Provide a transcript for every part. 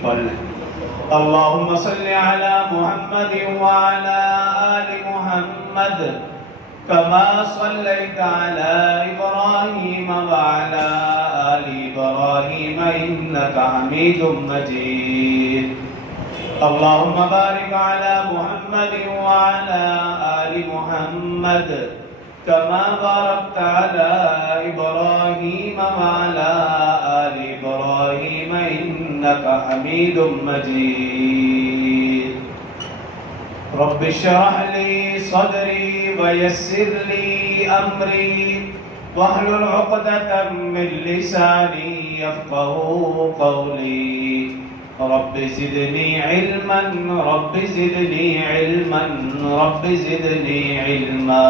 अल्लाहुम्मा सल्लि अला मुहम्मद व अला आलि मुहम्मद कमा सल्लैता अला इब्राहीम व अला आलि इब्राहीम इन्नका हमीदुम मजीद। अल्लाहुम्मा बारिक अला मुहम्मद व अला आलि मुहम्मद कमा बारकता अला इब्राहीम व अला आलि इब्राहीम इन्नका हमीदुम मजीद। रब्बि इश्रह ली सदरी व यस्सिर ली अमरी वहलुल उक़दतम मिन लिसानी यफ़क़हू क़ौली। Rabbi ज़िदनी इल्मन rabbi ज़िदनी इल्मन rabbi ज़िदनी इल्मा।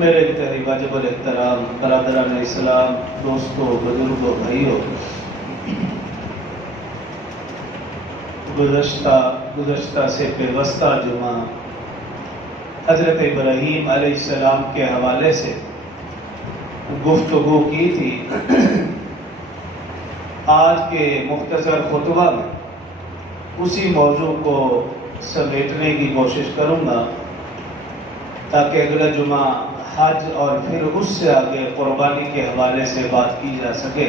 मेरे इंतहाई वाजिबुल एहतराम बरादरान इस्लाम, दोस्तों, बुजुर्गों, भाइयों, गुज़श्ता से पेवस्ता जुमा हज़रत इब्राहीम अलैहिस्सलाम के हवाले से गुफ्तगू की थी। आज के मुख्तसर खुतबा में उसी मौजू को समेटने की कोशिश करूँगा ताकि अगला जुमा हज और फिर उससे आगे कुर्बानी के हवाले से बात की जा सके।